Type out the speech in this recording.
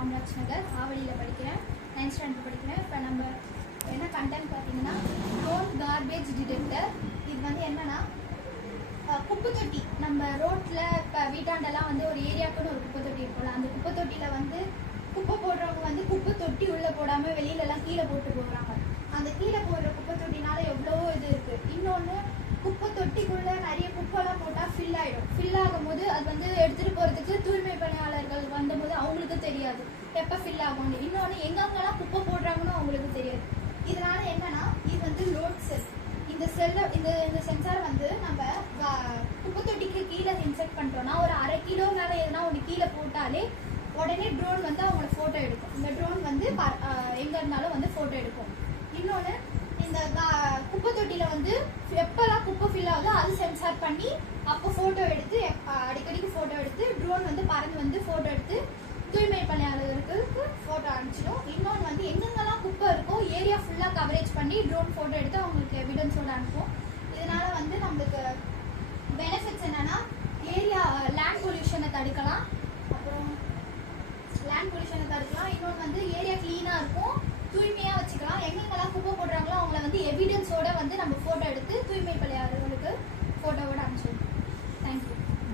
காமராஜ் நகர் ஆவடியில் படிக்கிறேன். 9th standard படிக்கிறேன். இப்போ நம்ம என்ன கண்டென்ட் பார்த்தீங்கன்னா ரோட் கார்பேஜ் டிடெக்டர். இது வந்து என்னன்னா குப்பை தொட்டி. நம்ம ரோட்டில் இப்போ வீட்டாண்டெல்லாம் வந்து ஒரு ஏரியாவுக்குன்னு ஒரு குப்பை தொட்டி இருக்கும்ல, அந்த குப்பை தொட்டியில் வந்து குப்பை போடுறவங்க வந்து குப்பை தொட்டி உள்ளே போடாமல் வெளியிலலாம் கீழே போட்டு போடுறாங்க. அந்த கீழே போடுற குப்பை தொட்டினால எவ்வளோ இது இருக்குது. இன்னொன்று குப்பை தொட்டிக்குள்ளே நிறைய குப்பைலாம் போட்டால் ஃபில் ஆகிடும். ஃபில் ஆகும்போது அது வந்து எடுத்துகிட்டு போகிறதுக்கு தூய்மை பணியாளர்கள் வந்தபோது அவங்களுக்கு தெரியாது எப்போ ஃபில் ஆகும்னு. இன்னொன்று எங்கெங்கெல்லாம் குப்பை போடுறாங்கன்னு அவங்களுக்கு தெரியாது. இதனால என்னன்னா இது வந்து லோட் செல். இந்த செல்லை இந்த சென்சார் வந்து நம்ம குப்பை தொட்டிக்கு கீழே இன்செர்ட் பண்ணிட்டோம்னா ஒரு 1/2 கிலோ மேலே எதுனா ஒன்று கீழே போட்டாலே உடனே ட்ரோன் வந்து அவங்களோட ஃபோட்டோ எடுக்கும். இந்த ட்ரோன் வந்து எங்கே இருந்தாலும் வந்து ஃபோட்டோ எடுக்கும். இன்னொன்று இந்த குப்பை தொட்டியில் வந்து எப்போல்லாம் குப்பை ஃபில் ஆகுதோ அது சென்சார் பண்ணி அப்போ ஃபோட்டோ எடுத்து அடிக்கடிக்கு ஃபோட்டோ எடுத்து ட்ரோன் வந்து பறந்து வந்து ஃபோட்டோ எடுத்து தூய்மை பணியாளர்களுக்கு ஃபோட்டோ அனுப்பிச்சிடும். இன்னொன்று வந்து எங்கெங்கெல்லாம் குப்பை இருக்கோ ஏரியா ஃபுல்லாக கவரேஜ் பண்ணி ட்ரோன் ஃபோட்டோ எடுத்து அவங்களுக்கு எவிடன்ஸோடு அனுப்பும். இதனால வந்து நம்மளுக்கு பெனிஃபிட்ஸ் என்னன்னா ஏரியா லேண்ட் பொல்யூஷனை தடுக்கலாம். அப்புறம் லேண்ட் பொல்யூஷனை தடுக்கலாம். இன்னொன்று வந்து ஏரியா க்ளீனாக இருக்கும், தூய்மையாக வச்சுக்கலாம். எங்கெங்கெல்லாம் குப்பை போடுறாங்களோ அவங்கள வந்து எவிடன்ஸோட வந்து நம்ம ஃபோட்டோ எடுத்து தூய்மை பணியாளர்களுக்கு ஃபோட்டோவோட அனுப்பிச்சிடுவோம். தேங்க்யூ.